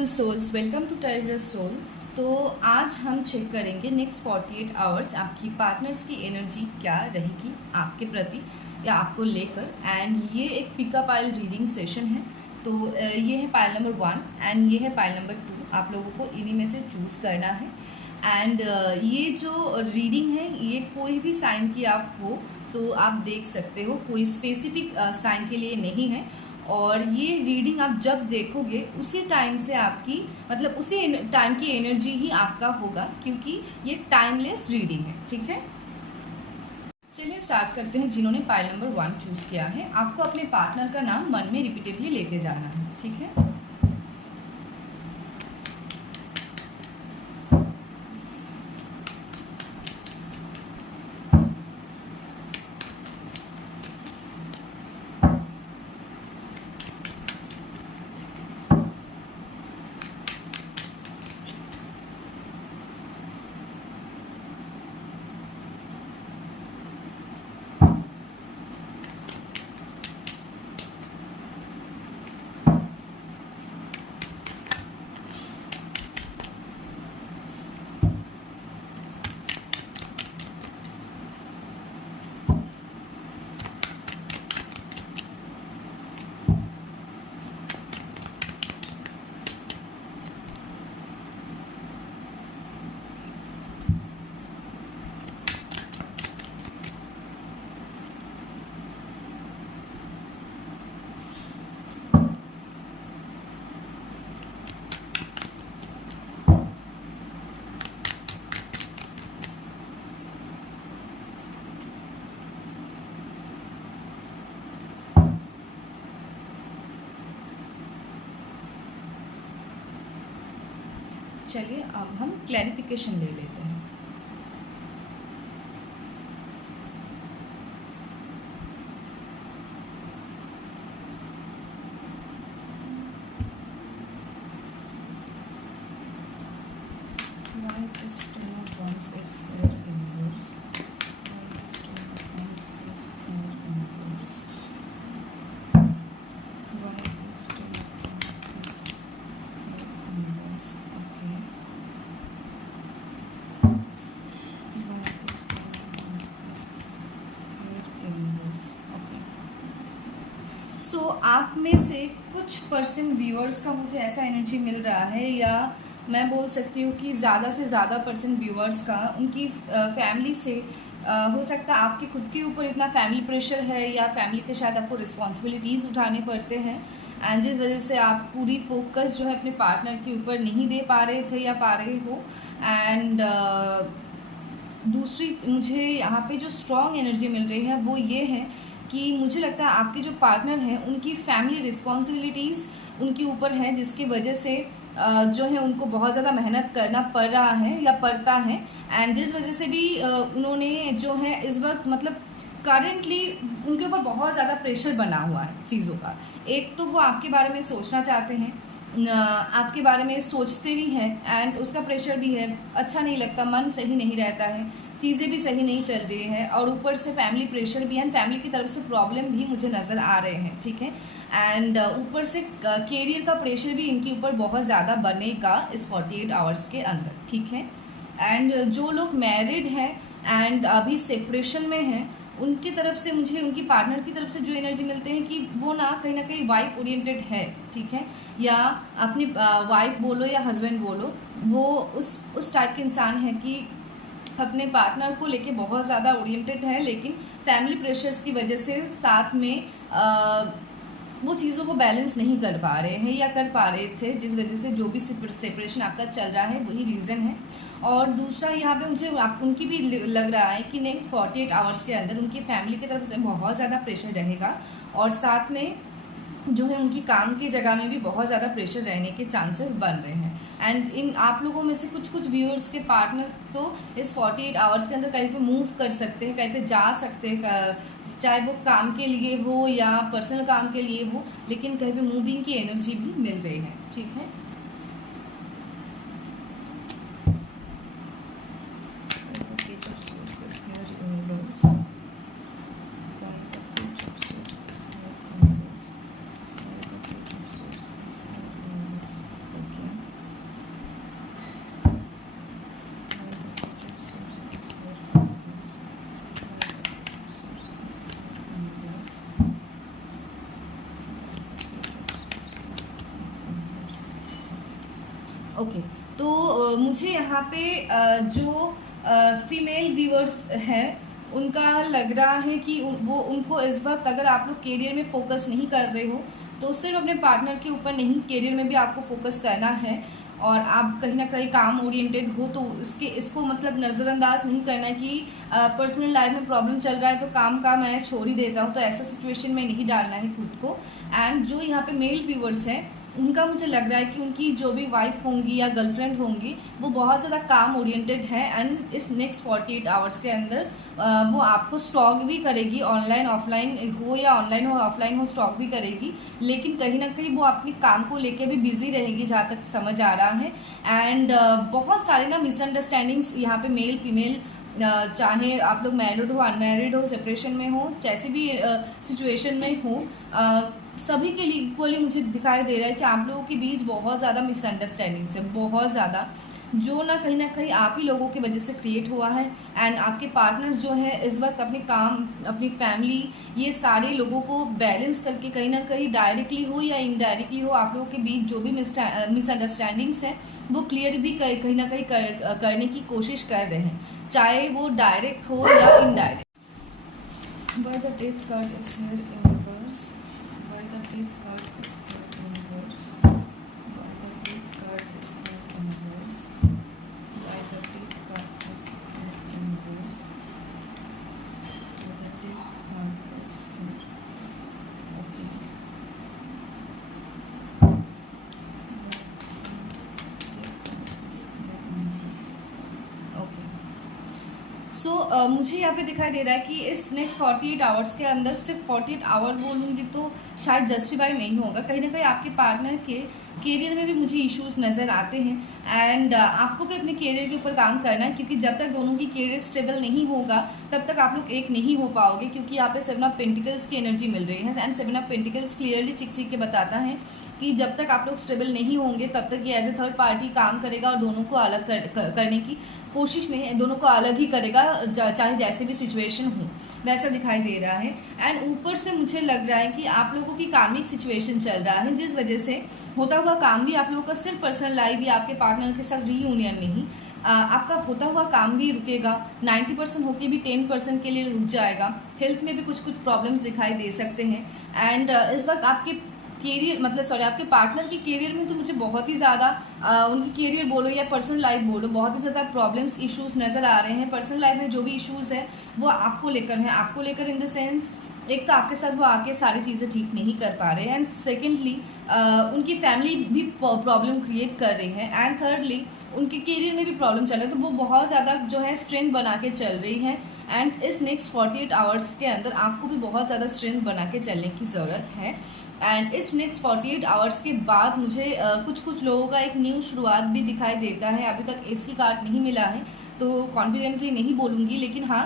Beautiful souls, welcome to Tigers Soul. तो आज हम चेक करेंगे नेक्स्ट 48 आवर्स आपकी पार्टनर्स की एनर्जी क्या रहेगी आपके प्रति या आपको लेकर। एंड ये एक पिकअप पाइल रीडिंग सेशन है। तो ये है पाइल नंबर 1 एंड ये है पाइल नंबर 2। आप लोगों को इन्हीं में से चूज़ करना है। एंड ये जो रीडिंग है ये कोई भी साइन की आप हो तो आप देख सकते हो, कोई स्पेसिफिक साइन के लिए नहीं है। और ये रीडिंग आप जब देखोगे उसी टाइम से आपकी मतलब उसी टाइम की एनर्जी ही आपका होगा, क्योंकि ये टाइमलेस रीडिंग है। ठीक है, चलिए स्टार्ट करते हैं। जिन्होंने पाइल नंबर 1 चूज किया है, आपको अपने पार्टनर का नाम मन में रिपीटेडली लेते जाना है। ठीक है, चलिए अब हम क्लैरिफिकेशन ले लेते हैं। Why this Ten of Wands is here in yours? Why this Ten of Wands is here in yours? Why this Ten of Wands is here in yours? Okay. Why this Ten of Wands is here in yours? Okay. So आप में से कुछ person viewers का मुझे ऐसा energy मिल रहा है, या मैं बोल सकती हूँ कि ज़्यादा से ज़्यादा पर्सन व्यूअर्स का उनकी फैमिली से हो सकता है आपके खुद के ऊपर इतना फैमिली प्रेशर है, या फैमिली के शायद आपको रिस्पॉन्सिबिलिटीज़ उठाने पड़ते हैं, एंड जिस वजह से आप पूरी फोकस जो है अपने पार्टनर के ऊपर नहीं दे पा रहे थे या पा रहे हो। एंड दूसरी मुझे यहाँ पे जो स्ट्रॉन्ग एनर्जी मिल रही है वो ये है कि मुझे लगता है आपके जो पार्टनर हैं उनकी फैमिली रिस्पॉन्सिबिलिटीज़ उनके ऊपर है, जिसकी वजह से जो है उनको बहुत ज़्यादा मेहनत करना पड़ रहा है या पड़ता है। एंड जिस वजह से भी उन्होंने जो है इस वक्त मतलब करेंटली उनके ऊपर बहुत ज़्यादा प्रेशर बना हुआ है चीज़ों का। एक तो वो आपके बारे में सोचना चाहते हैं, आपके बारे में सोचते भी हैं, एंड उसका प्रेशर भी है, अच्छा नहीं लगता, मन सही नहीं रहता है, चीज़ें भी सही नहीं चल रही है, और ऊपर से फैमिली प्रेशर भी है, फैमिली की तरफ से प्रॉब्लम भी मुझे नज़र आ रहे हैं। ठीक है, एंड ऊपर से कैरियर का प्रेशर भी इनके ऊपर बहुत ज़्यादा बनेगा इस 48 आवर्स के अंदर। ठीक है, एंड जो लोग मैरिड हैं एंड अभी सेपरेशन में हैं उनकी तरफ से मुझे उनकी पार्टनर की तरफ से जो एनर्जी मिलते हैं कि वो ना कहीं वाइफ ओरिएंटेड है। ठीक है, या अपनी वाइफ बोलो या हस्बैंड बोलो, वो उस टाइप के इंसान है कि अपने पार्टनर को लेके बहुत ज़्यादा ओरिएंटेड है, लेकिन फैमिली प्रेशर्स की वजह से साथ में वो चीज़ों को बैलेंस नहीं कर पा रहे हैं या कर पा रहे थे, जिस वजह से जो भी सेपरेशन आपका चल रहा है वही रीज़न है। और दूसरा यहाँ पे मुझे उनकी भी लग रहा है कि नेक्स्ट 48 आवर्स के अंदर उनकी फैमिली की तरफ से बहुत ज़्यादा प्रेशर रहेगा, और साथ में जो है उनकी काम की जगह में भी बहुत ज़्यादा प्रेशर रहने के चांसेस बन रहे हैं। एंड इन आप लोगों में से कुछ व्यूअर्स के पार्टनर तो इस 48 आवर्स के अंदर कहीं पे मूव कर सकते हैं, कहीं पे जा सकते हैं, चाहे वो काम के लिए हो या पर्सनल काम के लिए हो, लेकिन कहीं पे मूविंग की एनर्जी भी मिल रही है। ठीक है, ओके, तो मुझे यहाँ पे जो फीमेल व्यूअर्स हैं उनका लग रहा है कि वो उनको इस वक्त अगर आप लोग करियर में फोकस नहीं कर रहे हो तो सिर्फ अपने पार्टनर के ऊपर नहीं, करियर में भी आपको फोकस करना है और आप कहीं ना कहीं काम ओरिएंटेड हो तो इसको मतलब नज़रअंदाज नहीं करना है कि पर्सनल लाइफ में प्रॉब्लम चल रहा है तो काम का मैं छोड़ ही देता हूँ, तो ऐसा सिचुएशन में नहीं डालना है खुद को। एंड जो यहाँ पे मेल व्यूअर्स हैं उनका मुझे लग रहा है कि उनकी जो भी वाइफ होंगी या गर्लफ्रेंड होंगी वो बहुत ज़्यादा काम ओरिएंटेड है एंड इस नेक्स्ट 48 आवर्स के अंदर वो आपको स्टॉक भी करेगी, ऑनलाइन ऑफलाइन हो या ऑनलाइन हो ऑफलाइन हो स्टॉक भी करेगी, लेकिन कहीं ना कहीं वो अपने काम को लेके भी बिजी रहेगी जहाँ तक समझ आ रहा है। एंड बहुत सारे ना मिसअंडरस्टैंडिंग्स यहाँ पे मेल फीमेल, चाहे आप लोग मैरिड हो अनमैरिड हो सेपरेशन में हो जैसे भी सिचुएशन में हो, सभी के लिए इक्वली मुझे दिखाई दे रहा है कि आप लोगों के बीच बहुत ज़्यादा मिसअंडरस्टैंडिंग्स है, बहुत ज़्यादा, जो ना कहीं आप ही लोगों की वजह से क्रिएट हुआ है। एंड आपके पार्टनर जो है इस वक्त अपने काम, अपनी फैमिली, ये सारे लोगों को बैलेंस करके कहीं ना कहीं डायरेक्टली हो या इनडायरेक्टली हो आप लोगों के बीच जो भी मिसअंडरस्टैंडिंग्स हैं वो क्लियर भी कहीं ना कहीं करने की कोशिश कर रहे हैं, चाहे वो डायरेक्ट हो या indirect. By the death card is here in reverse. By the death card is here in reverse. By the death card is here in reverse. By the death card is here in reverse. By the death card is here. Okay. Okay. सो मुझे यहाँ पे दिखाई दे रहा है कि इस next 48 hours के अंदर सिर्फ 48 आवर बोलूँगी तो शायद जस्टिफाई नहीं होगा, कहीं ना कहीं आपके पार्टनर के करियर में भी मुझे इश्यूज नज़र आते हैं। एंड आपको भी अपने करियर के ऊपर काम करना है क्योंकि जब तक दोनों की करियर स्टेबल नहीं होगा तब तक आप लोग एक नहीं हो पाओगे, क्योंकि यहाँ पे 7 ऑफ पेंटिकल्स की एनर्जी मिल रही है एंड 7 ऑफ पेंटिकल्स क्लियरली चिक के बताता है कि जब तक आप लोग स्टेबल नहीं होंगे तब तक ये एज ए थर्ड पार्टी काम करेगा और दोनों को अलग करने की कोशिश नहीं है, दोनों को अलग ही करेगा चाहे जैसे भी सिचुएशन हो, वैसा दिखाई दे रहा है। एंड ऊपर से मुझे लग रहा है कि आप लोगों की कार्मिक सिचुएशन चल रहा है जिस वजह से होता हुआ काम भी आप लोगों का सिर्फ पर्सनल लाइफ या आपके पार्टनर के साथ रीयूनियन नहीं, आपका होता हुआ काम भी रुकेगा, 90% होके भी 10% के लिए रुक जाएगा। हेल्थ में भी कुछ प्रॉब्लम्स दिखाई दे सकते हैं। एंड इस वक्त आपके करियर आपके पार्टनर की करियर में तो मुझे बहुत ही ज़्यादा उनकी करियर बोलो या पर्सनल लाइफ बोलो बहुत ही ज़्यादा प्रॉब्लम्स इश्यूज नज़र आ रहे हैं। पर्सनल लाइफ में जो भी इश्यूज है वो आपको लेकर है, आपको लेकर इन द सेंस एक तो आपके साथ वो आके सारी चीज़ें ठीक नहीं कर पा रहे हैं एंड सेकेंडली उनकी फैमिली भी प्रॉब्लम क्रिएट कर रही है एंड थर्डली उनके करियर में भी प्रॉब्लम चल रहा है, तो वो बहुत ज़्यादा जो है स्ट्रेंथ बना के चल रही है। एंड इस नेक्स्ट 48 आवर्स के अंदर आपको भी बहुत ज़्यादा स्ट्रेंथ बना के चलने की ज़रूरत है। एंड इस नेक्स्ट 48 आवर्स के बाद मुझे कुछ लोगों का एक न्यू शुरुआत भी दिखाई देता है। अभी तक इसकी कार्ड नहीं मिला है तो कॉन्फिडेंटली नहीं बोलूँगी, लेकिन हाँ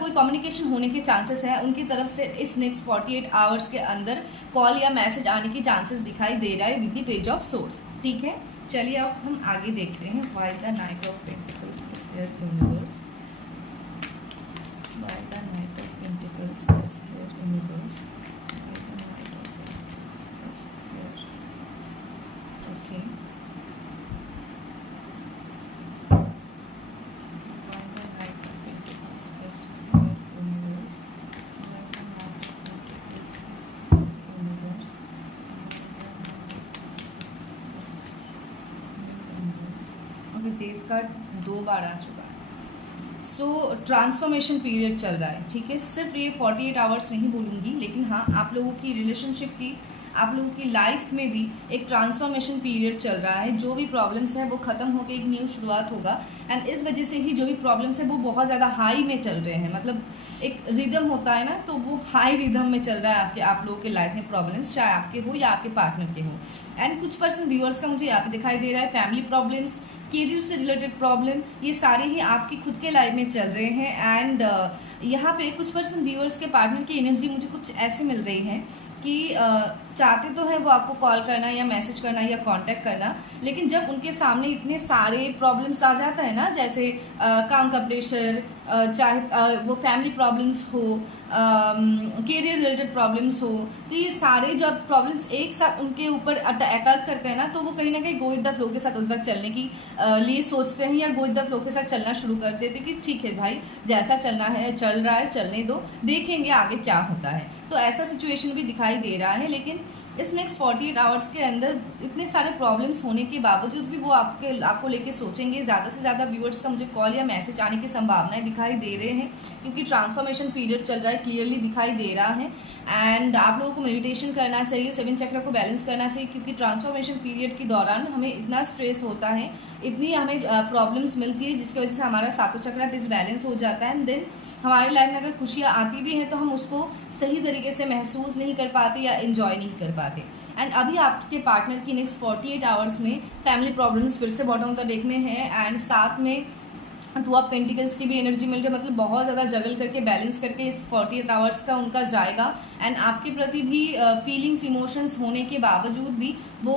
कोई कम्युनिकेशन होने के चांसेस है उनकी तरफ से इस नेक्स्ट 48 आवर्स के अंदर कॉल या मैसेज आने की चांसेस दिखाई दे रहा है with the page of source. ठीक है, चलिए अब हम आगे देखते हैं। Why the night of pentacles is here universe, why the night of pentacles is here universe, why the night of pentacles is here. Okay, why the night of pentacles is here universe, why the night of pentacles is here universe. Death card 2 बार आ चुका है। सो transformation period चल रहा है। ठीक है, सिर्फ ये 48 hours नहीं बोलूँगी, लेकिन हाँ आप लोगों की रिलेशनशिप की, आप लोगों की लाइफ में भी एक ट्रांसफॉर्मेशन पीरियड चल रहा है। जो भी प्रॉब्लम्स है वो ख़त्म होकर एक न्यू शुरुआत होगा एंड इस वजह से ही जो भी प्रॉब्लम्स है वो बहुत ज़्यादा हाई में चल रहे हैं, मतलब एक रिदम होता है ना, तो वो हाई रिदम में चल रहा है आप लोगों के लाइफ में प्रॉब्लम्स, चाहे आपके हो या आपके पार्टनर के हो। एंड कुछ पर्सन व्यूअर्स का मुझे यहाँ पे दिखाई दे रहा है फैमिली प्रॉब्लम्स, करियर से रिलेटेड प्रॉब्लम, ये सारे ही आपकी खुद के लाइफ में चल रहे हैं। एंड यहाँ पे कुछ पर्सन व्यूअर्स के पार्टनर की एनर्जी मुझे कुछ ऐसे मिल रही है कि चाहते तो हैं वो आपको कॉल करना या मैसेज करना या कांटेक्ट करना, लेकिन जब उनके सामने इतने सारे प्रॉब्लम्स आ जाता है ना, जैसे काम का प्रेशर, चाहे वो फैमिली प्रॉब्लम्स हो, करियर रिलेटेड प्रॉब्लम्स हो, तो ये सारे जब प्रॉब्लम्स एक साथ उनके ऊपर अटैक करते हैं ना, तो वो कहीं ना कहीं गो विद द फ्लो के साथ उस वक्त चलने की लिए सोचते हैं या गो विद द फ्लो के साथ चलना शुरू कर देते कि ठीक है भाई, जैसा चलना है चल रहा है, चलने दो, देखेंगे आगे क्या होता है। तो ऐसा सिचुएशन भी दिखाई दे रहा है। लेकिन इस नेक्स्ट 48 आवर्स के अंदर इतने सारे प्रॉब्लम्स होने के बावजूद भी वो आपको लेके सोचेंगे। ज़्यादा से ज़्यादा व्यूअर्स का मुझे कॉल या मैसेज आने की संभावनाएं दिखाई दे रहे हैं, क्योंकि ट्रांसफॉर्मेशन पीरियड चल रहा है, क्लियरली दिखाई दे रहा है। एंड आप लोगों को मेडिटेशन करना चाहिए, 7 चक्र को बैलेंस करना चाहिए, क्योंकि ट्रांसफॉर्मेशन पीरियड के दौरान हमें इतना स्ट्रेस होता है, इतनी हमें प्रॉब्लम्स मिलती है, जिसकी वजह से हमारा 7 चक्र डिसबैलेंस हो जाता है। एंड देन हमारी लाइफ में अगर खुशियाँ आती भी हैं तो हम उसको सही तरीके से महसूस नहीं कर पाते या एंजॉय नहीं कर पाते। एंड अभी आपके पार्टनर की नेक्स्ट 48 आवर्स में फैमिली प्रॉब्लम्स फिर से बॉटम ऑफ द डेक में है, एंड साथ में 2 ऑफ पेंटिकल्स की भी एनर्जी मिल रही है। मतलब बहुत ज़्यादा जगल करके बैलेंस करके इस 48 आवर्स का उनका जाएगा। एंड आपके प्रति भी फीलिंग्स इमोशंस होने के बावजूद भी वो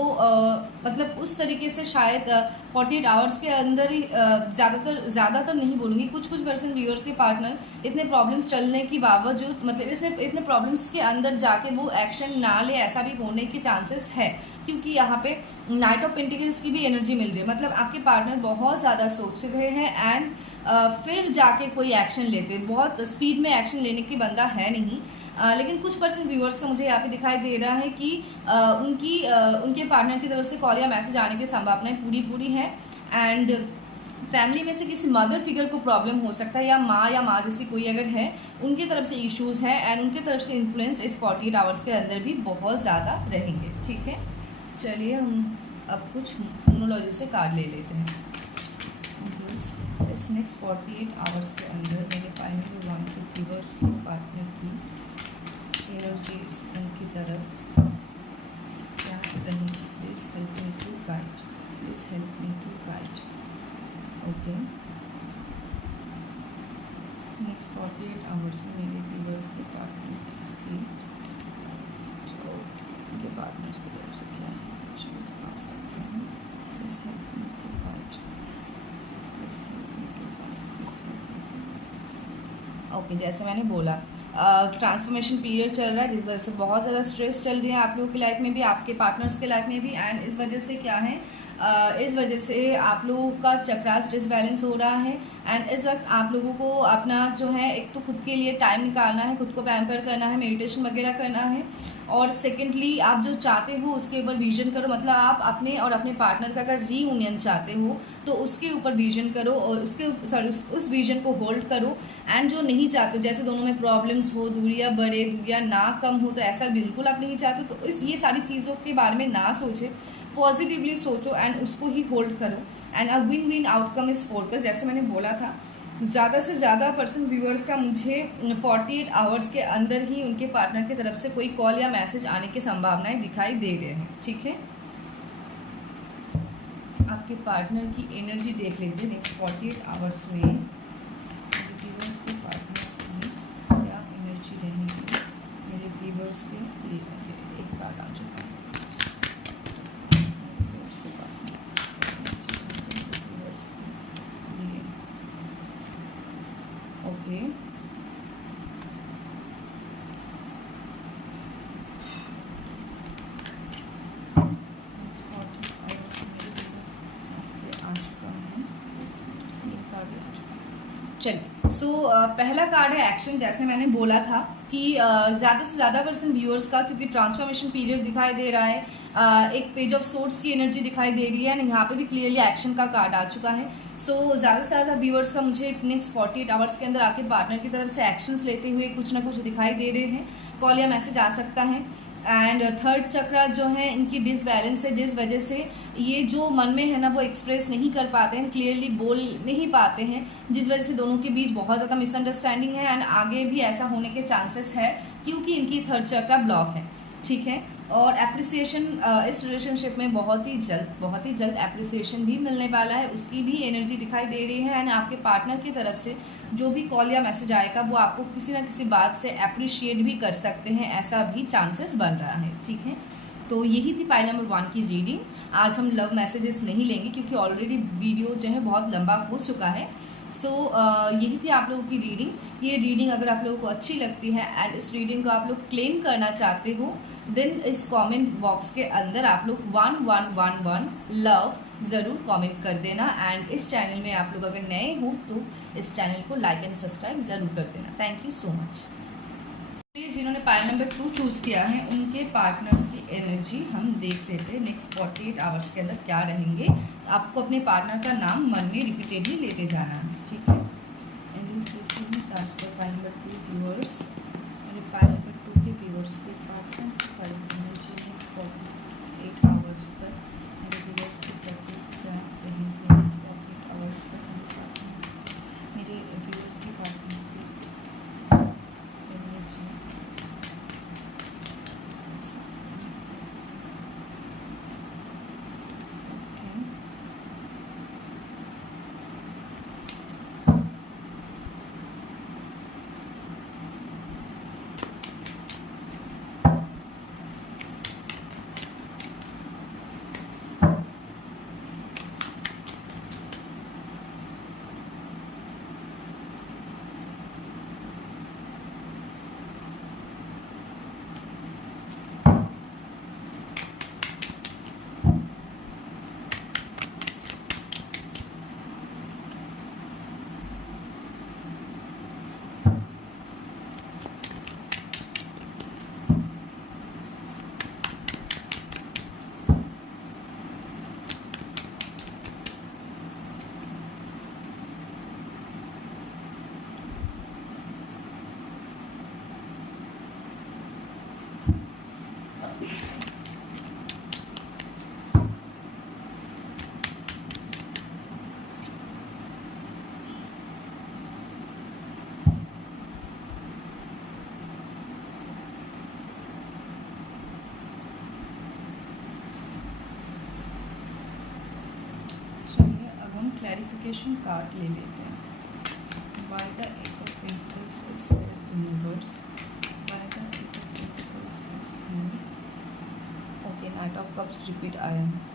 मतलब उस तरीके से शायद 48 आवर्स के अंदर ही ज़्यादातर नहीं बोलूँगी, कुछ परसेंट व्यूअर्स के पार्टनर इतने प्रॉब्लम्स चलने के बावजूद, मतलब इतने प्रॉब्लम्स के अंदर जाके वो एक्शन ना ले, ऐसा भी होने के चांसेस है, क्योंकि यहाँ पे नाइट ऑफ पेंटिकल्स की भी एनर्जी मिल रही है। मतलब आपके पार्टनर बहुत ज़्यादा सोच रहे हैं एंड फिर जाके कोई एक्शन लेते, बहुत स्पीड में एक्शन लेने की बंदा है नहीं। लेकिन कुछ परसेंट व्यूअर्स का मुझे यहाँ पे दिखाई दे रहा है कि उनके पार्टनर की तरफ से कॉल या मैसेज आने की संभावनाएं पूरी हैं। एंड फैमिली में से किसी मदर फिगर को प्रॉब्लम हो सकता है, या माँ जैसी कोई अगर है, उनकी तरफ से इश्यूज है, एंड उनकी तरफ से इन्फ्लुएंस इस 48 आवर्स के अंदर भी बहुत ज़्यादा रहेंगे। ठीक है, चलिए हम अब कुछ न्यूमरोलॉजी से कार्ड ले लेते हैं। इस नेक्स्ट 48 आवर्स के अंदर मैंने फाइनली वन टू व्यूअर्स को पार्टनर की एनर्जीज उनकी तरफ क्या रहेंगी। Please help me to guide, please help me to guide. Okay, next 48 hours में मेरे व्यूअर्स के पार्टनर्स की जो उनके पार्टनर्स की तरफ से क्या है आ सकते हैं। Please help me to guide, please help me to guide. Okay, जैसे मैंने बोला ट्रांसफॉर्मेशन पीरियड चल रहा है, जिस वजह से बहुत ज़्यादा स्ट्रेस चल रही है आप लोगों की लाइफ में भी, आपके पार्टनर्स के लाइफ में भी। एंड इस वजह से क्या है, इस वजह से आप लोगों का चक्रास डिसबैलेंस हो रहा है। एंड इस वक्त आप लोगों को अपना जो है, एक तो खुद के लिए टाइम निकालना है, खुद को पैम्पर करना है, मेडिटेशन वगैरह करना है, और सेकेंडली आप जो चाहते हो उसके ऊपर विजन करो। मतलब आप अपने और अपने पार्टनर का अगर रीयूनियन चाहते हो तो उसके ऊपर विजन करो, और उस विजन को होल्ड करो। एंड जो नहीं चाहते, जैसे दोनों में प्रॉब्लम्स हो, दूरियां बढ़े, दूरियां ना कम हो, तो ऐसा बिल्कुल आप नहीं चाहते, तो ये सारी चीज़ों के बारे में ना सोचे, पॉजिटिवली सोचो एंड उसको ही होल्ड करो। And a win win outcome is focus. जैसे मैंने बोला था, ज़्यादा से ज़्यादा पर्सन व्यूअर्स का मुझे 48 आवर्स के अंदर ही उनके पार्टनर की तरफ से कोई कॉल या मैसेज आने की संभावनाएं दिखाई दे रहे हैं। ठीक है, आपके पार्टनर की एनर्जी देख लेते हैं नेक्स्ट 48 आवर्स में व्यूअर्स के पार्टनर्स की क्या एनर्जी रहेगी मेरे व्यूअर्स के लिए। एक कार्ड आ चुका है। ओके, चलिए सो पहला कार्ड है एक्शन। जैसे मैंने बोला था कि ज़्यादा से ज़्यादा पर्सन व्यूअर्स का, क्योंकि ट्रांसफॉर्मेशन पीरियड दिखाई दे रहा है, एक पेज ऑफ सोर्ट्स की एनर्जी दिखाई दे रही है, एंड यहाँ पे भी क्लियरली एक्शन का कार्ड आ चुका है। सो ज़्यादा से ज़्यादा व्यूअर्स का मुझे नेक्स्ट 48 आवर्स के अंदर आपके पार्टनर की तरफ से एक्शंस लेते हुए कुछ ना कुछ दिखाई दे रहे हैं, कॉल या मैसेज आ सकता है। एंड थर्ड चक्रा जो है इनकी डिसबैलेंस है, जिस वजह से ये जो मन में है ना वो एक्सप्रेस नहीं कर पाते हैं, क्लियरली बोल नहीं पाते हैं, जिस वजह से दोनों के बीच बहुत ज़्यादा मिसअंडरस्टैंडिंग है। एंड आगे भी ऐसा होने के चांसेस है, क्योंकि इनकी थर्ड चक्रा ब्लॉक है। ठीक है, और एप्रिसिएशन इस रिलेशनशिप में बहुत ही जल्द एप्रिसिएशन भी मिलने वाला है, उसकी भी एनर्जी दिखाई दे रही है। एंड आपके पार्टनर की तरफ से जो भी कॉल या मैसेज आएगा वो आपको किसी ना किसी बात से अप्रिशिएट भी कर सकते हैं, ऐसा भी चांसेस बन रहा है। ठीक है, तो यही थी पाइल नंबर 1 की रीडिंग। आज हम लव मैसेजेस नहीं लेंगे क्योंकि ऑलरेडी वीडियो जो है बहुत लंबा हो चुका है। सो यही थी आप लोगों की रीडिंग। ये रीडिंग अगर आप लोगों को अच्छी लगती है एंड इस रीडिंग को आप लोग क्लेम करना चाहते हो, देन इस कमेंट बॉक्स के अंदर आप लोग 1111 लव ज़रूर कमेंट कर देना। एंड इस चैनल में आप लोग अगर नए हो तो इस चैनल को लाइक एंड सब्सक्राइब ज़रूर कर देना। Thank you so much. जिन्होंने पाइल नंबर 2 चूज़ किया है उनके पार्टनर्स की एनर्जी हम देख लेते हैं नेक्स्ट 48 आवर्स के अंदर क्या रहेंगे। आपको अपने पार्टनर का नाम मन में रिपीटेडली लेते जाना है। ठीक है, angels please give me transfer pile number 2 viewers, मेरे पाइल नंबर 2 के व्यूअर्स के पार्टनर एनर्जी नेक्स्ट 48 आवर्स तक मेरे व्यूअर्स की प्रैक्टिस क्या रहेंगे नेक्स्ट 48 आवर्स तक मेरे व्यूअर्स के पार्टनर क्लैरिफिकेशन कार्ड ले लेते हैं। Why the eight of pentacles is universe, why the eight of pentacles is okay, knight of cups repeat आया है।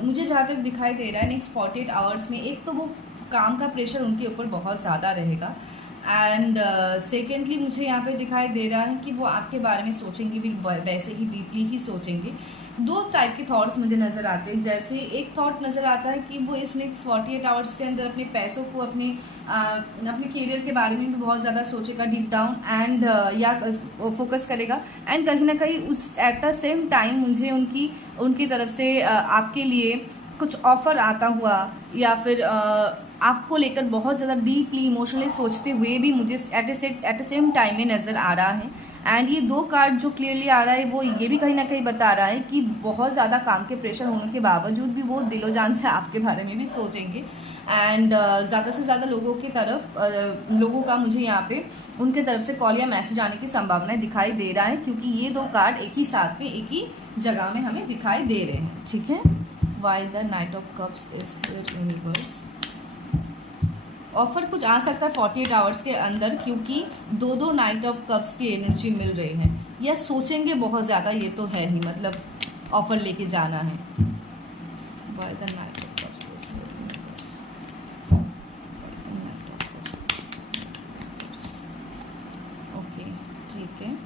मुझे जहाँ तक दिखाई दे रहा है नेक्स्ट 48 आवर्स में एक तो वो काम का प्रेशर उनके ऊपर बहुत ज़्यादा रहेगा एंड सेकेंडली मुझे यहाँ पे दिखाई दे रहा है कि वो आपके बारे में सोचेंगे भी वैसे ही डीपली ही सोचेंगे। दो टाइप के थॉट्स मुझे नज़र आते हैं। जैसे एक थॉट नज़र आता है कि वो इस नेक्स्ट 48 आवर्स के अंदर अपने पैसों को अपने करियर के बारे में भी बहुत ज़्यादा सोचेगा डीप डाउन एंड या फोकस करेगा। एंड कहीं ना कहीं उस एट द सेम टाइम मुझे उनकी तरफ से आपके लिए कुछ ऑफ़र आता हुआ या फिर आपको लेकर बहुत ज़्यादा डीपली इमोशनली सोचते हुए भी मुझे एट द सेम टाइम में नज़र आ रहा है। एंड ये दो कार्ड जो क्लियरली आ रहा है वो ये भी कहीं ना कहीं बता रहा है कि बहुत ज़्यादा काम के प्रेशर होने के बावजूद भी वो दिलो जान से आपके बारे में भी सोचेंगे। एंड ज़्यादा से ज़्यादा लोगों का मुझे यहाँ पे उनके तरफ से कॉल या मैसेज आने की संभावनाएं दिखाई दे रहा है क्योंकि ये दो कार्ड एक ही साथ में एक ही जगह में हमें दिखाई दे रहे हैं। ठीक है, why the night of cups is here universe. Offer कुछ आ सकता है 48 आवर्स के अंदर क्योंकि दो नाइट ऑफ कप्स की एनर्जी मिल रही है या सोचेंगे बहुत ज़्यादा, ये तो है ही, मतलब ऑफर लेके जाना है। Why the night of cups is here universe, night of cups. Okay, ठीक है।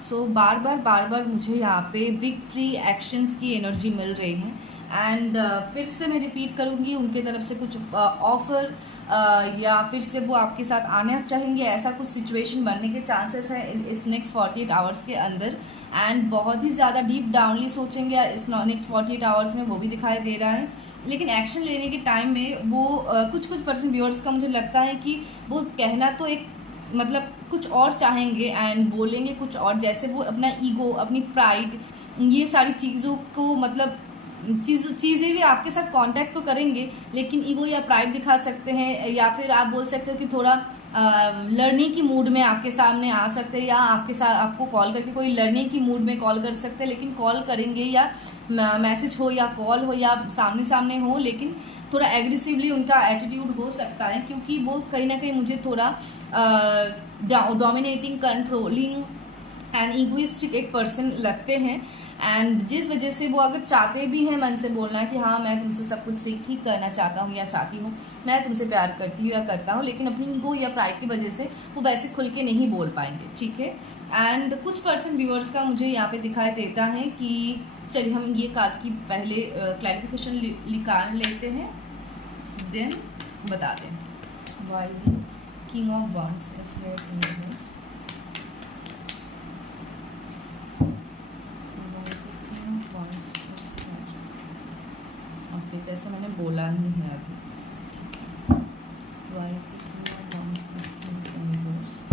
सो बार बार मुझे यहाँ पे विक्ट्री एक्शंस की एनर्जी मिल रही है। एंड फिर से मैं रिपीट करूँगी, उनके तरफ से कुछ ऑफ़र या फिर से वो आपके साथ आना चाहेंगे, ऐसा कुछ सिचुएशन बनने के चांसेस है इस नेक्स्ट 48 आवर्स के अंदर। एंड बहुत ही ज़्यादा डीप डाउनली सोचेंगे इस नेक्स्ट 48 आवर्स में, वो भी दिखाई दे रहा है। लेकिन एक्शन लेने के टाइम में वो कुछ पर्सन व्यूअर्स का मुझे लगता है कि वो कहना तो एक मतलब कुछ और चाहेंगे एंड बोलेंगे कुछ और, जैसे वो अपना ईगो, अपनी प्राइड, ये सारी चीज़ों को मतलब चीज़ें भी आपके साथ कांटेक्ट तो करेंगे, लेकिन ईगो या प्राइड दिखा सकते हैं, या फिर आप बोल सकते हो कि थोड़ा लर्निंग की मूड में आपके सामने आ सकते हैं, या आपके साथ आपको कॉल करके कोई लर्निंग की मूड में कॉल कर सकते हैं। लेकिन कॉल करेंगे या मैसेज हो या कॉल हो या सामने सामने हो, लेकिन थोड़ा एग्रेसिवली उनका एटीट्यूड हो सकता है, क्योंकि वो कहीं ना कहीं मुझे थोड़ा डोमिनेटिंग, कंट्रोलिंग एंड ईगोइस्टिक एक पर्सन लगते हैं। एंड जिस वजह से वो अगर चाहते भी हैं मन से बोलना कि हाँ मैं तुमसे सब कुछ ठीक करना चाहता हूँ या चाहती हूँ, मैं तुमसे प्यार करती हूँ या करता हूँ, लेकिन अपनी ईगो या प्राइड की वजह से वो वैसे खुल के नहीं बोल पाएंगे, ठीक है। एंड कुछ पर्सन व्यूअर्स का मुझे यहाँ पे दिखाई देता है कि चलिए हम ये कार्ड की पहले क्लैरिफिकेशन निकाल लेते हैं, देन बताते हैं। Why the king of wands is here in the house. Okay, जैसे मैंने बोला ही है अभी, ठीक है। Why the king of wands is here in the house.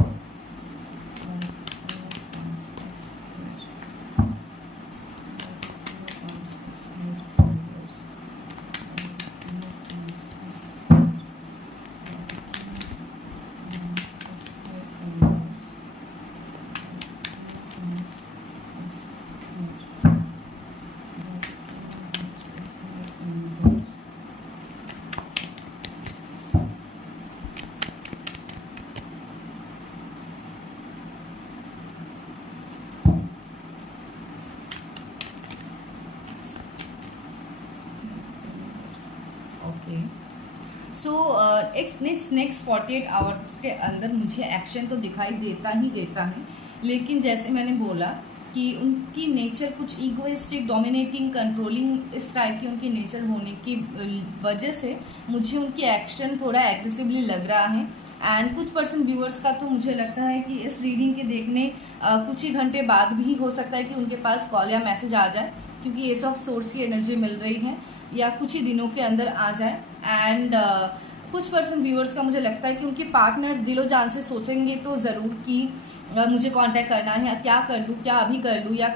So next 48 hours के अंदर मुझे एक्शन तो दिखाई देता ही देता है, लेकिन जैसे मैंने बोला कि उनकी नेचर कुछ ईगोइस्टिक, डोमिनेटिंग, कंट्रोलिंग इस टाइप की उनकी नेचर होने की वजह से मुझे उनकी एक्शन थोड़ा एग्रेसिवली लग रहा है। एंड कुछ पर्सन व्यूअर्स का तो मुझे लगता है कि इस रीडिंग के देखने कुछ ही घंटे बाद भी हो सकता है कि उनके पास कॉल या मैसेज आ जाए, क्योंकि एस ऑफ सोर्स की एनर्जी मिल रही है, या कुछ ही दिनों के अंदर आ जाए। एंड कुछ पर्सन व्यूअर्स का मुझे लगता है कि उनके पार्टनर दिलो जान से सोचेंगे तो ज़रूर कि मुझे कांटेक्ट करना है, क्या कर लूँ, क्या अभी कर लूँ, या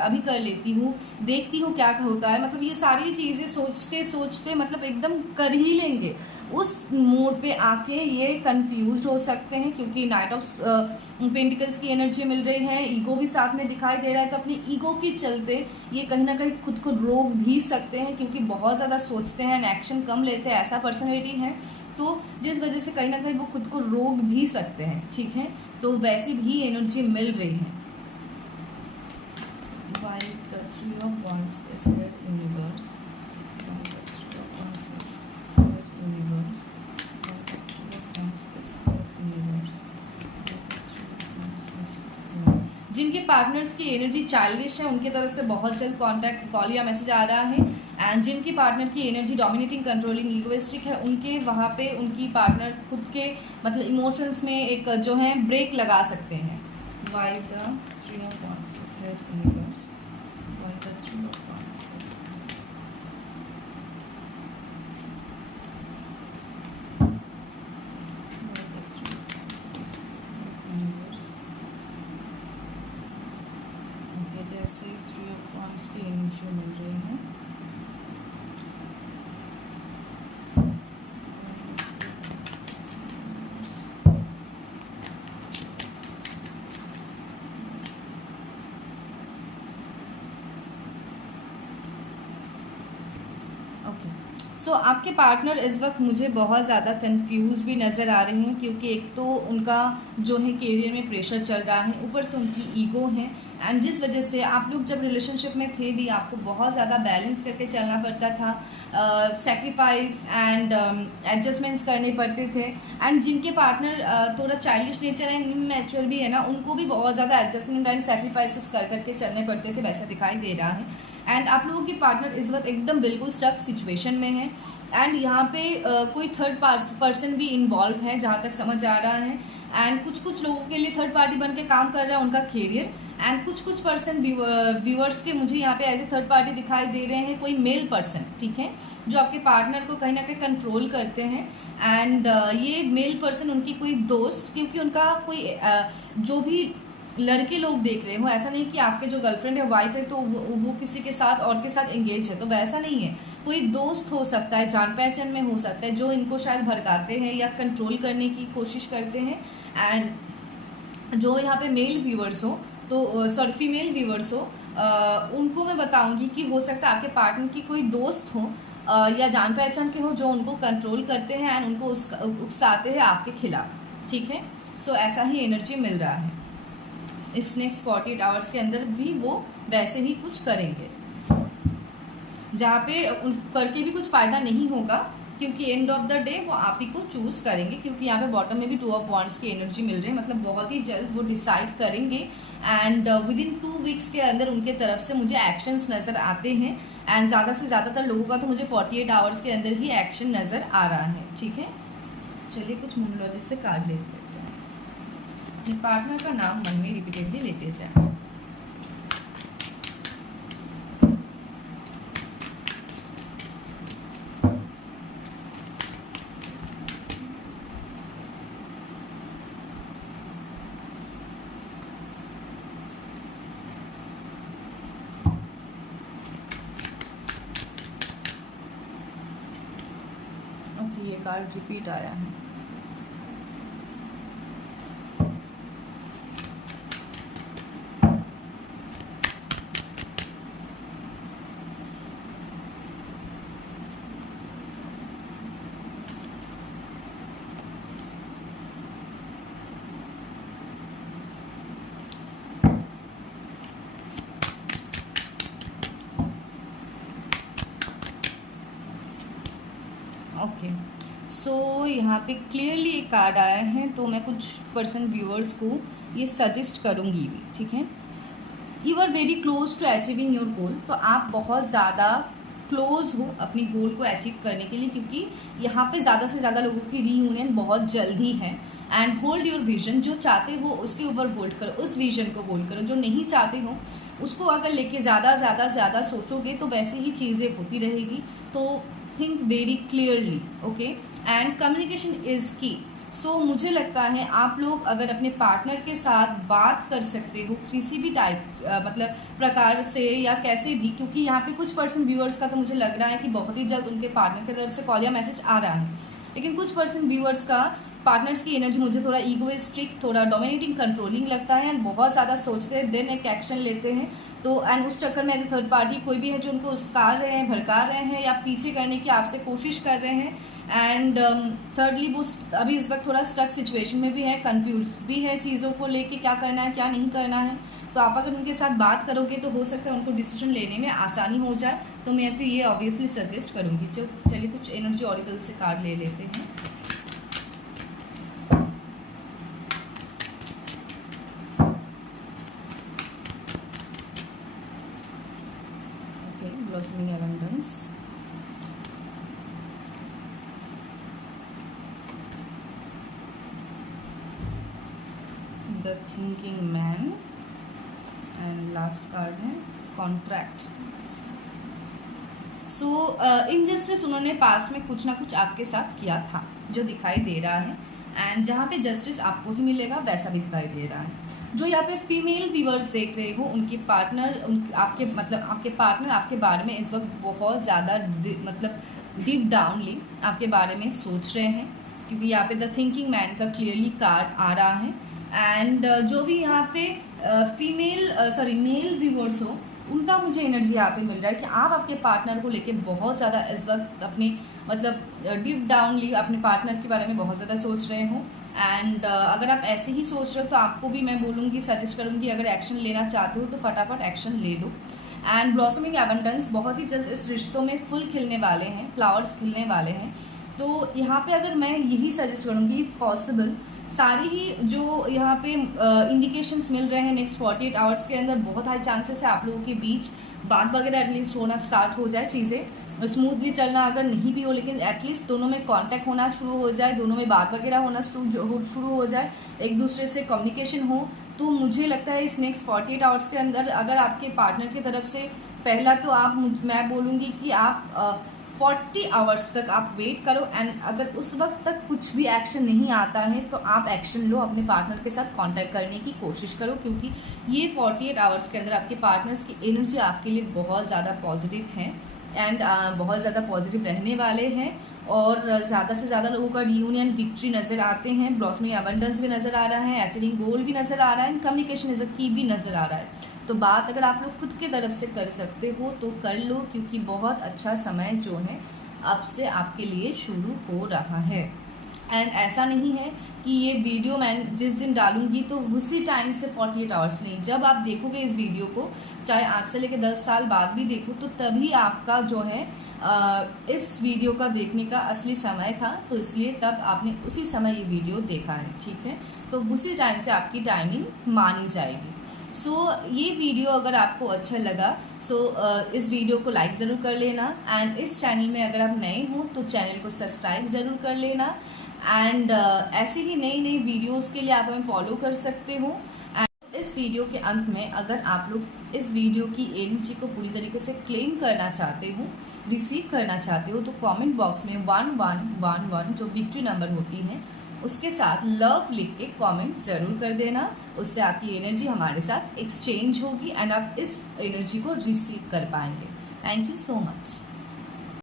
अभी कर लेती हूँ, देखती हूँ क्या होता है। मतलब ये सारी चीज़ें सोचते सोचते मतलब एकदम कर ही लेंगे। उस मोड पे आके ये कंफ्यूज हो सकते हैं, क्योंकि नाइट ऑफ पेंटिकल्स की एनर्जी मिल रही है, ईगो भी साथ में दिखाई दे रहा है। तो अपनी ईगो के चलते ये कहीं ना कहीं खुद को रोक भी सकते हैं, क्योंकि बहुत ज़्यादा सोचते हैं एंड एक्शन कम लेते हैं, ऐसा पर्सनैलिटी है। तो जिस वजह से कहीं ना कहीं वो खुद को रोक भी सकते हैं, ठीक है। तो वैसी भी एनर्जी मिल रही है। Why the Three of Wands is here, universe? Why the Three of Wands is here, universe? Why the Three of Wands is here, universe? Why the Three of Wands is here? जिनके partners की energy childish है, उनकी तरफ से बहुत जल्द contact, call या message आ रहा है। एंड जिनकी पार्टनर की एनर्जी डोमिनेटिंग, कंट्रोलिंग, ईगोइस्टिक है, उनके वहाँ पे उनकी पार्टनर खुद के मतलब इमोशंस में एक जो है ब्रेक लगा सकते हैं। Why the Three of Wands is here, universe? Why the Three of Wands is here? Why the Three of Wands is here, universe? Okay, जैसे Three of Wands की एनर्जी मिल रही है, सो आपके पार्टनर इस वक्त मुझे बहुत ज़्यादा कंफ्यूज भी नज़र आ रहे हैं, क्योंकि एक तो उनका जो है करियर में प्रेशर चल रहा है, ऊपर से उनकी ईगो है। एंड जिस वजह से आप लोग जब रिलेशनशिप में थे भी आपको बहुत ज़्यादा बैलेंस करके चलना पड़ता था, सेक्रीफाइस एंड एडजस्टमेंट्स करने पड़ते थे। एंड जिनके पार्टनर थोड़ा चाइल्डिश नेचर एंड इमैच्योर भी है ना, उनको भी बहुत ज़्यादा एडजस्टमेंट एंड सेक्रीफाइसेस कर करके चलने पड़ते थे, वैसा दिखाई दे रहा है। एंड आप लोगों के पार्टनर इस वक्त एकदम बिल्कुल स्टक सिचुएशन में है। एंड यहाँ पे कोई थर्ड पर्सन भी इन्वॉल्व है जहाँ तक समझ आ रहा है। एंड कुछ लोगों के लिए थर्ड पार्टी बन के काम कर रहा है उनका कैरियर। एंड कुछ पर्सन व्यूअर्स के मुझे यहाँ पे एज ए थर्ड पार्टी दिखाई दे रहे हैं, कोई मेल पर्सन, ठीक है, जो आपके पार्टनर को कहीं ना कहीं कंट्रोल करते हैं। एंड ये मेल पर्सन उनकी कोई दोस्त, क्योंकि उनका कोई जो भी लड़के लोग देख रहे हो, ऐसा नहीं कि आपके जो गर्लफ्रेंड है वाइफ है तो वो किसी के साथ और के साथ एंगेज है, तो वैसा नहीं है। कोई दोस्त हो सकता है, जान पहचान में हो सकता है, जो इनको शायद भड़काते हैं या कंट्रोल करने की कोशिश करते हैं। एंड जो यहाँ पे मेल व्यूअर्स हो तो सॉरी फीमेल व्यूअर्स हो, उनको मैं बताऊंगी कि हो सकता है आपके पार्टनर की कोई दोस्त हो या जान पहचान के हो जो उनको कंट्रोल करते हैं एंड उनको उकसाते हैं आपके खिलाफ, ठीक है। सो ऐसा ही एनर्जी मिल रहा है। इस नेक्स्ट 48 आवर्स के अंदर भी वो वैसे ही कुछ करेंगे, जहाँ पे करके भी कुछ फायदा नहीं होगा, क्योंकि एंड ऑफ द डे वो आप ही को चूज करेंगे। क्योंकि यहाँ पे बॉटम में भी 2 ऑफ वॉन्ड्स की एनर्जी मिल रही है, मतलब बहुत ही जल्द वो डिसाइड करेंगे। एंड विद इन 2 वीक्स के अंदर उनके तरफ से मुझे एक्शंस नजर आते हैं। एंड ज़्यादा से ज़्यादातर लोगों का तो मुझे 48 आवर्स के अंदर ही एक्शन नजर आ रहा है, ठीक है। चलिए कुछ न्यूमरोलॉजी से कार्ड ले लेते हैं। अपने पार्टनर का नाम मन में रिपीटेडली लेते जाए। ये कार्ड रिपीट आया है। ओके, सो यहाँ पे क्लियरली एक कार्ड आया है, तो मैं कुछ पर्सन व्यूअर्स को ये सजेस्ट करूँगी भी, ठीक है। You are very close to achieving your goal, तो आप बहुत ज़्यादा क्लोज हो अपनी गोल को अचीव करने के लिए, क्योंकि यहाँ पे ज़्यादा से ज़्यादा लोगों की रीयूनियन बहुत जल्द ही है। एंड होल्ड योर विजन, जो चाहते हो उसके ऊपर होल्ड करो, उस विजन को होल्ड करो। जो नहीं चाहते हो उसको अगर लेके ज़्यादा सोचोगे तो वैसे ही चीज़ें होती रहेगी। तो think very clearly, okay. And communication is की। सो मुझे लगता है आप लोग अगर अपने पार्टनर के साथ बात कर सकते हो किसी भी टाइप मतलब प्रकार से या कैसे भी, क्योंकि यहाँ पे कुछ पर्सन व्यूअर्स का तो मुझे लग रहा है कि बहुत ही जल्द उनके पार्टनर की तरफ से कॉल या मैसेज आ रहा है। लेकिन कुछ पर्सन व्यूअर्स का पार्टनर्स की एनर्जी मुझे थोड़ा ईगोइस्टिक, थोड़ा डोमिनेटिंग, कंट्रोलिंग लगता है एंड बहुत ज़्यादा सोचते हैं देन एक एक्शन लेते हैं। तो एंड उस चक्कर में एज ए थर्ड पार्टी कोई भी है जो उनको उस्का रहे हैं, भड़का रहे हैं या पीछे करने की आपसे कोशिश कर रहे हैं। एंड थर्डली वो अभी इस वक्त थोड़ा स्टक सिचुएशन में भी है, कंफ्यूज भी है चीज़ों को लेके, क्या करना है क्या नहीं करना है। तो आप अगर उनके साथ बात करोगे तो हो सकता है उनको डिसीजन लेने में आसानी हो जाए। तो मैं तो ये ऑब्वियसली सजेस्ट करूँगी। चलिए कुछ एनर्जी ऑरिकल से कार्ड ले लेते हैं। Blossoming abundance, the thinking man, and last card है contract. So injustice उन्होंने पास्ट में कुछ ना कुछ आपके साथ किया था जो दिखाई दे रहा है, एंड जहाँ पे जस्टिस आपको ही मिलेगा वैसा भी दिखाई दे रहा है। जो यहाँ पे फीमेल व्यूअर्स देख रहे हो उनके पार्टनर आपके पार्टनर आपके बारे में इस वक्त बहुत ज़्यादा मतलब डीप डाउनली आपके बारे में सोच रहे हैं, क्योंकि यहाँ पे द थिंकिंग मैन का क्लियरली कार्ड आ रहा है। एंड जो भी यहाँ पे मेल व्यूअर्स हो उनका मुझे एनर्जी यहाँ पे मिल रहा है कि आप आपके पार्टनर को लेके बहुत ज़्यादा इस वक्त अपने मतलब डीप डाउनली अपने पार्टनर के बारे में बहुत ज़्यादा सोच रहे हो। एंड अगर आप ऐसे ही सोच रहे हो तो आपको भी मैं बोलूँगी, सजेस्ट करूँगी, अगर एक्शन लेना चाहते हो तो फटाफट एक्शन ले लो। एंड ब्लॉसमिंग एबंडेंस, बहुत ही जल्द इस रिश्तों में फूल खिलने वाले हैं, फ्लावर्स खिलने वाले हैं। तो यहाँ पे अगर मैं यही सजेस्ट करूँगी, पॉसिबल सारी ही जो यहाँ पे इंडिकेशंस मिल रहे हैं नेक्स्ट 48 आवर्स के अंदर बहुत हाई चांसेस है आप लोगों के बीच बात वगैरह एटलीस्ट होना स्टार्ट हो जाए, चीज़ें स्मूथली चलना अगर नहीं भी हो लेकिन एटलीस्ट दोनों में कांटेक्ट होना शुरू हो जाए, दोनों में बात वगैरह होना शुरू हो जाए, एक दूसरे से कम्युनिकेशन हो, तो मुझे लगता है इस नेक्स्ट 48 आवर्स के अंदर अगर आपके पार्टनर की तरफ से पहला तो मैं बोलूँगी कि आप 40 आवर्स तक आप वेट करो, एंड अगर उस वक्त तक कुछ भी एक्शन नहीं आता है तो आप एक्शन लो, अपने पार्टनर के साथ कांटेक्ट करने की कोशिश करो, क्योंकि ये 48 आवर्स के अंदर आपके पार्टनर्स की एनर्जी आपके लिए बहुत ज़्यादा पॉजिटिव है एंड बहुत ज़्यादा पॉजिटिव रहने वाले हैं, और ज़्यादा से ज़्यादा लोगों का रियूनियन विक्ट्री नज़र आते हैं, ब्लॉसमिंग अबंडेंस भी नज़र आ रहा है, अचीविंग गोल भी नज़र आ रहा है, कम्युनिकेशन इज अ की भी नज़र आ रहा है। तो बात अगर आप लोग खुद की तरफ से कर सकते हो तो कर लो, क्योंकि बहुत अच्छा समय जो है अब से आपके लिए शुरू हो रहा है। एंड ऐसा नहीं है कि ये वीडियो मैं जिस दिन डालूंगी तो उसी टाइम से 48 आवर्स नहीं, जब आप देखोगे इस वीडियो को, चाहे आज से लेकर 10 साल बाद भी देखो, तो तभी आपका जो है इस वीडियो का देखने का असली समय था, तो इसलिए तब आपने उसी समय ये वीडियो देखा है, ठीक है। तो उसी टाइम से आपकी टाइमिंग मानी जाएगी। ये वीडियो अगर आपको अच्छा लगा इस वीडियो को लाइक ज़रूर कर लेना, एंड इस चैनल में अगर आप नए हो तो चैनल को सब्सक्राइब ज़रूर कर लेना, एंड ऐसे ही नई नई वीडियोस के लिए आप हमें फॉलो कर सकते हो। एंड इस वीडियो के अंत में अगर आप लोग इस वीडियो की एनर्जी को पूरी तरीके से क्लेम करना चाहते हो, रिसीव करना चाहते हो, तो कमेंट बॉक्स में 1111 जो विक्ट्री नंबर होती है उसके साथ लव लिख के कमेंट ज़रूर कर देना। उससे आपकी एनर्जी हमारे साथ एक्सचेंज होगी एंड आप इस एनर्जी को रिसीव कर पाएंगे। Thank you so much.